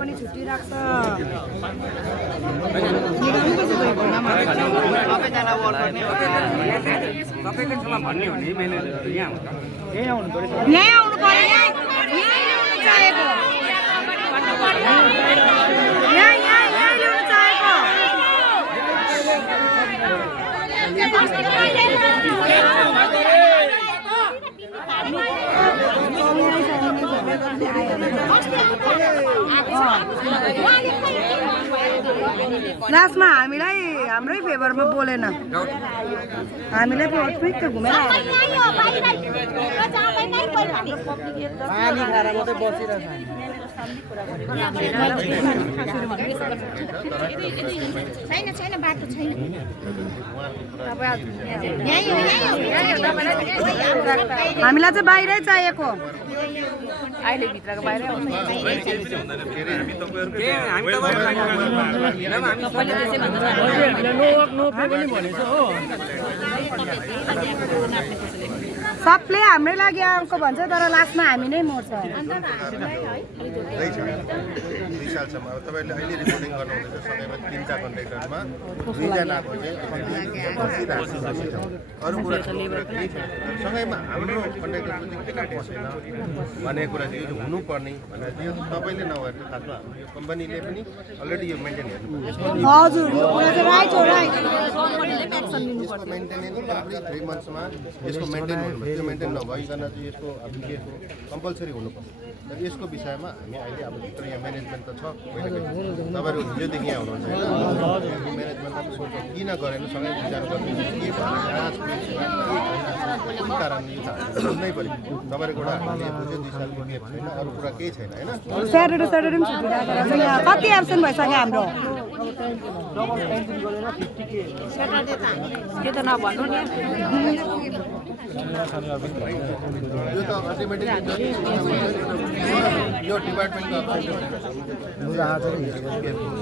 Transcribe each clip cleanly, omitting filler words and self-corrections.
पनि छुट्टी राख्छ यही आउनु पर्यो यही ल्याउनु चाहेको यही ल्याउनु चाहेको लास्टमा हामीलाई हाम्रै फेभरमा बोलेन हामीलाई फिट घुमेर छैन बाटो छैन हामीलाई चाहिँ बाहिरै चाहिएको अहिले भित्रको बाहिरै सबले हाम्रै लागि आएको भन्छ तर लास्टमा हामी नै मर्छ सालसम्म अब तपाईँले अहिले रिपोर्टिङ गर्नुहुँदैछ सँगैमा 3टा कन्ट्र्याक्टरमा 2जनाको चाहिँ अरू कुरा केही छैन सँगैमा हाम्रो कन्ट्र्याक्टरको चाहिँ किन बसेन भन्ने कुरा चाहिँ यो हुनुपर्ने भनेर चाहिँ तपाईँले नभएर खासमा हाम्रो यो कम्पनीले पनि अलरेडी यो मेन्टेन हेर्नु हजुर यो कुरा चाहिँ राइट हो राइट यसको मेन्टेनेन्स एभ्री 3 मन्थ्समा यसको मेन्टेन हुनुपर्छ त्यो मेन्टेन नभइकन चाहिँ यसको अब केको कम्पलसरी हुनुपर्छ र यसको विषयमा हामी अहिले अब भित्र यहाँ म्यानेजमेन्ट त छ तपाईँहरू हिजोदेखि यहाँ हुनुहुन्छ होइन म्यानेजमेन्टमा पनि सोध्छौँ किन गरेन सँगै विचार गर्नु के कुन कारणले यो बुझ्नै पऱ्यो तपाईँहरूको एउटा हामीले बुझ्यो 2 सालको गेप छैन अरू कुरा केही छैन होइन स्याटरडे पनि छुट्टी राखेर चाहिँ यहाँ कति एब्सेन्ट भइसक्यो हाम्रो त्यो त नभन्नु नि यो त अल्टिमेटली यो डिपार्टमेन्टको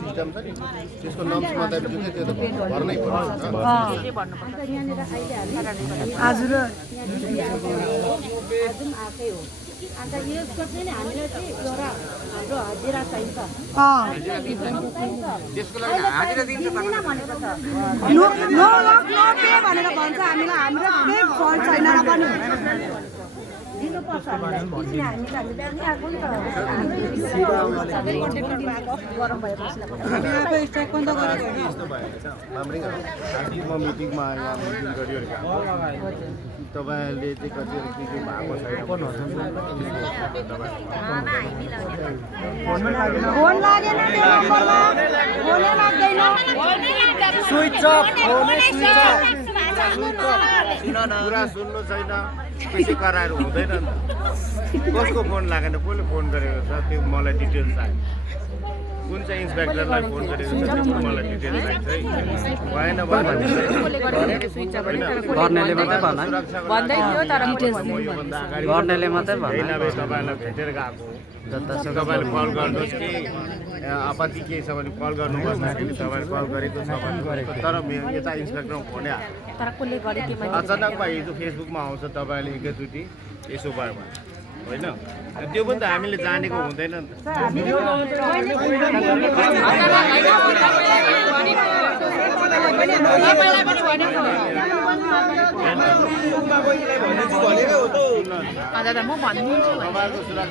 सिस्टम छ नि त्यसको नर्म्समा त जुन त्यो त भर्नै पर्छ हजुर अन्त यसको चाहिँ हामीलाई चाहिँ एउटा हाम्रो हाजिरा चाहिन्छ नो वर्क नो पे भनेर भन्छ हामीलाई हाम्रो केही फल छैन र पनि दिनुपर्छ हामी आएको नि गरम भएपछि म मिटिङमा यहाँ मिटिङ गरिरहेको तपाईँहरूले चाहिँ कतिवटा के के भएको छैन फोन लागेन त्यो नम्बरमा फोनै लाग्दैन स्विच अफ कुरा सुन्नु छैन बेसी कराएर हुँदैन नि त कसको फोन लागेन कसले फोन गरेको छ त्यो मलाई डिटेल्स चाहियो कुन चाहिँ इन्सपेक्टरलाई फोन गरेको छ त्यो मलाई डिटेल्स चाहिन्छ है भएन गर्नेले मात्रै भन भन्दै थियो तर गर्नेले मात्रै भन तपाईँलाई भेटेर गएको तपाईँले कल गर्नुहोस् कि आपत्ति केही छ भने कल गर्नु पर्दाखेरि तपाईँले कल गरेको छ भने तर यता इन्सपेक्टरमा फोनै आयो तर कसले गरे त्यो अचानकमा हिजो फेसबुकमा आउँछ तपाईँले एकैचोटि यसो भयो होइन त्यो पनि त हामीले जानेको हुँदैन नि म भन्नु